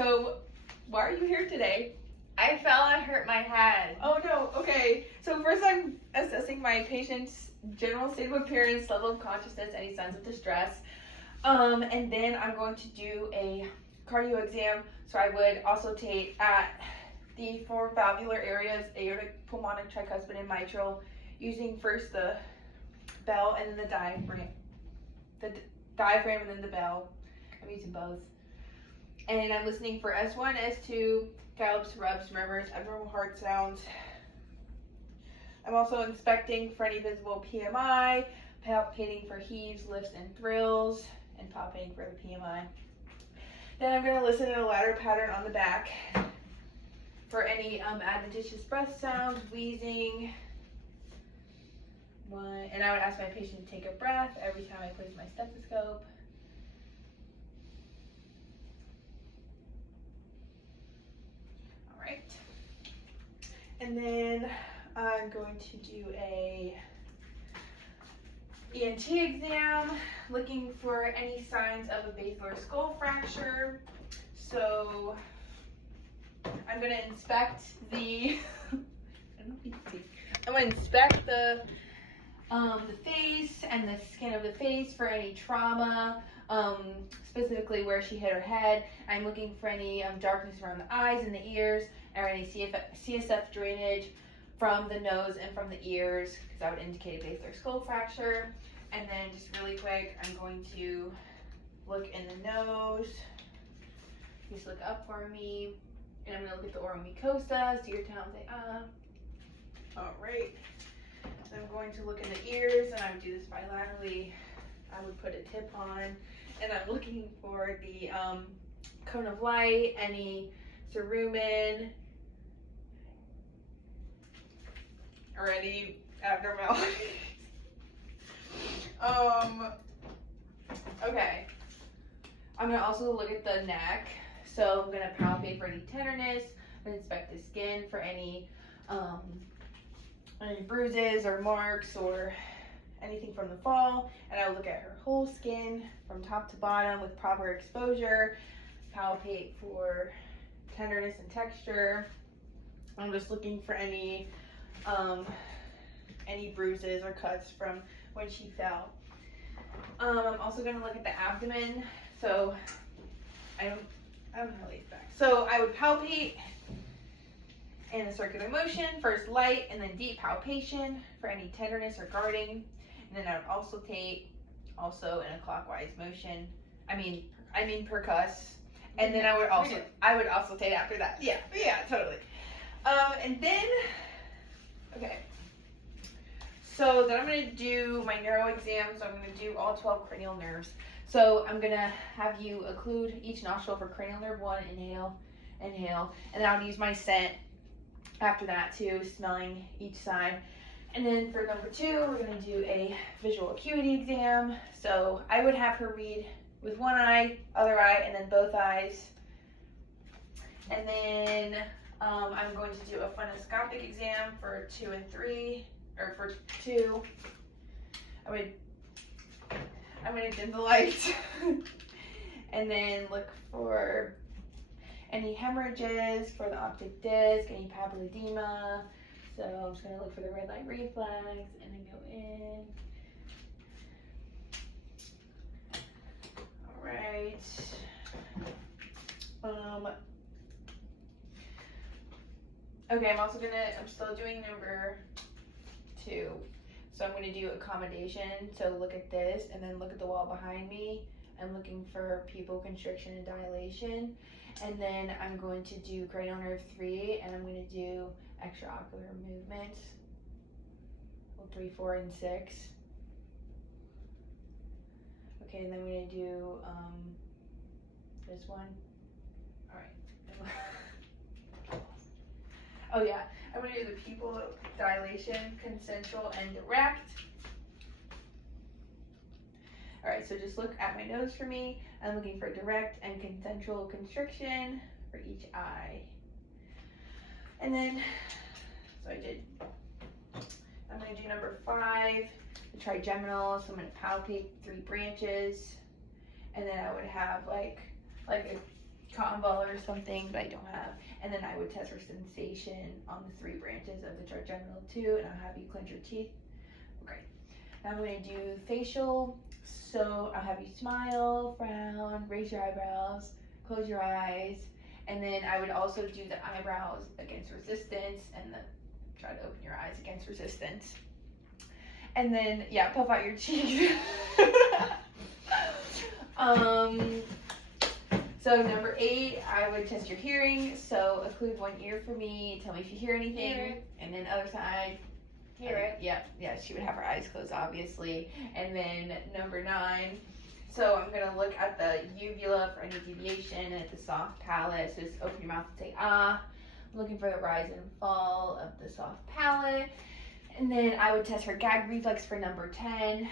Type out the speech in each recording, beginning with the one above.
So, why are you here today? I fell and hurt my head. Oh no, okay. So first I'm assessing my patient's general state of appearance, level of consciousness, any signs of distress. And then I'm going to do a cardio exam. So I would auscultate at the four valvular areas, aortic, pulmonic, tricuspid, and mitral, using first the bell and then the diaphragm. The diaphragm and then the bell. I'm using both. And I'm listening for S1, S2, gallops, rubs, murmurs, abnormal heart sounds. I'm also inspecting for any visible PMI, palpating for heaves, lifts, and thrills, and palpating for the PMI. Then I'm going to listen to the ladder pattern on the back for any adventitious breath sounds, wheezing. And I would ask my patient to take a breath every time I place my stethoscope. And then I'm going to do a ENT exam, looking for any signs of a basilar skull fracture. So I'm going to inspect the face and the skin of the face for any trauma, specifically where she hit her head. I'm looking for any darkness around the eyes and the ears, or any CSF drainage from the nose and from the ears, because that would indicate a basilar skull fracture. And then just really quick, I'm going to look in the nose. Just look up for me. And I'm going to look at the oral mucosa, so your tongue say, All right. So I'm going to look in the ears, and I would do this bilaterally. I would put a tip on, and I'm looking for the cone of light, any cerumen, or any abnormalities. Okay. I'm gonna also look at the neck. So I'm gonna palpate for any tenderness. I'm gonna inspect the skin for any bruises or marks or anything from the fall. And I'll look at her whole skin from top to bottom with proper exposure. Palpate for tenderness and texture. I'm just looking for any bruises or cuts from when she fell. I'm also going to look at the abdomen. So I don't know these back. So I would palpate in a circular motion, first light and then deep palpation for any tenderness or guarding. And then I would auscultate also in a clockwise motion. I mean percuss. And then I would auscultate after that. Yeah, totally. And then, okay. So then I'm going to do my neuro exam. So I'm going to do all 12 cranial nerves. So I'm going to have you occlude each nostril for cranial nerve 1, inhale, and then I'll use my scent after that too, smelling each side. And then for number 2, we're going to do a visual acuity exam. So I would have her read with one eye, other eye, and then both eyes. And then I'm going to do a phonoscopic exam for 2 and 3, or for 2. I'm going to dim the lights and then look for any hemorrhages for the optic disc, any papilledema. So I'm just going to look for the red light reflex and then go in. All right. Okay, I'm still doing number 2. So I'm going to do accommodation. So look at this and then look at the wall behind me. I'm looking for pupil constriction and dilation. And then I'm going to do cranial nerve 3, and I'm going to do extraocular movements. 3, 4, and 6. Okay, and then we're going to do this one. All right. Oh yeah, I'm going to do the pupil dilation, concentric, and direct. All right, so just look at my nose for me. I'm looking for direct and concentric constriction for each eye. And then, so I'm going to do number 5, the trigeminal. So I'm going to palpate 3 branches. And then I would have like a cotton ball or something, but I don't have. And then I would test for sensation on the 3 branches of the trigeminal too, and I'll have you clench your teeth. Okay. Now I'm going to do facial. So I'll have you smile, frown, raise your eyebrows, close your eyes, and then I would also do the eyebrows against resistance and try to open your eyes against resistance. And then, yeah, puff out your cheeks. So number 8, I would test your hearing. So occlude one ear for me. Tell me if you hear anything. Hear it. And then other side. Hear it. Yeah, she would have her eyes closed, obviously. And then number 9. So I'm gonna look at the uvula for any deviation and at the soft palate. So just open your mouth and say ah. I'm looking for the rise and fall of the soft palate. And then I would test her gag reflex for number 10.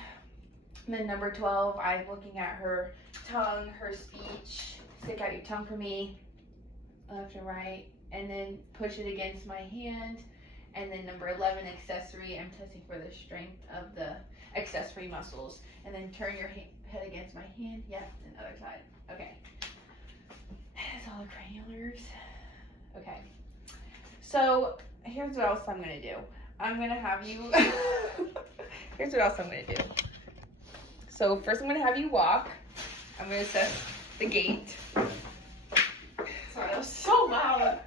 And then number 12, I'm looking at her tongue, her speech. Stick out your tongue for me, left and right, and then push it against my hand. And then number 11, accessory, I'm testing for the strength of the accessory muscles. And then turn your head against my hand, and other side. Okay. That's all the cranial Okay. So here's what else I'm gonna do. I'm gonna have you, here's what else I'm gonna do. So first I'm gonna have you walk. I'm gonna set the gait. Sorry, that was so loud.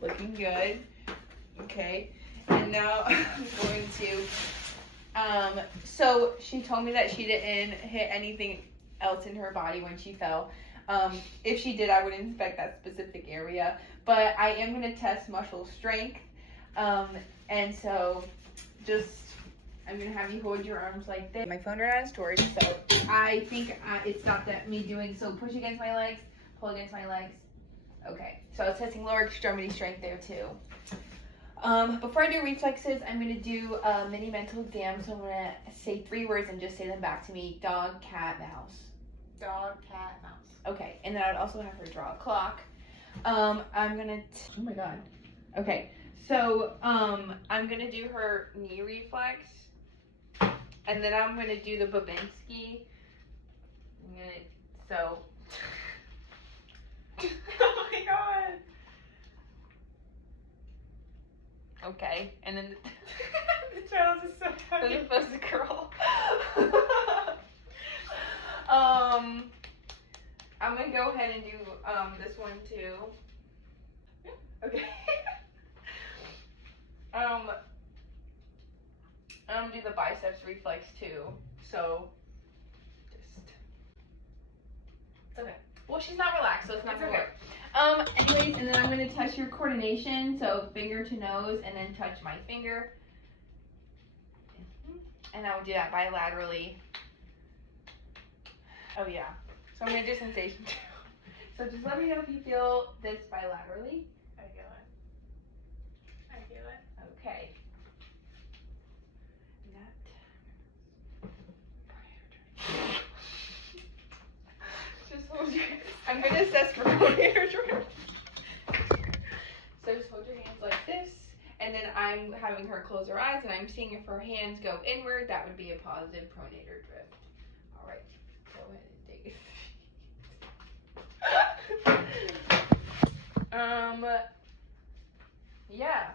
Looking good. Okay. And now I'm going to, so she told me that she didn't hit anything else in her body when she fell. If she did, I would inspect that specific area. But I am gonna test muscle strength. And so I'm gonna have you hold your arms like this. My phone ran out of storage, so I think it's not that me doing, so push against my legs, pull against my legs. Okay, so I was testing lower extremity strength there too. Before I do reflexes, I'm gonna do a mini mental exam, so I'm gonna say 3 words and just say them back to me. Dog, cat, mouse. Dog, cat, mouse. Okay, and then I would also have her draw a clock. I'm gonna, oh my god. Okay, so I'm gonna do her knee reflex. And then I'm gonna do the Babinski. Oh my god. Okay, and then The child is so those happy. are supposed to curl. I'm gonna go ahead and do this one too. Okay. I'm gonna do the biceps reflex too. So just it's okay. Well, she's not relaxed, so it's not gonna work. Anyways, and then I'm gonna touch your coordination, so finger to nose, and then touch my finger. And I will do that bilaterally. Oh yeah. So I'm gonna do sensation too. So just let me know if you feel this bilaterally. I feel it. I feel it. Okay. Just hold your. I'm gonna assess for pronator drift. So just hold your hands like this, and then I'm having her close her eyes, and I'm seeing if her hands go inward. That would be a positive pronator drift. All right, go ahead and take it. Yeah.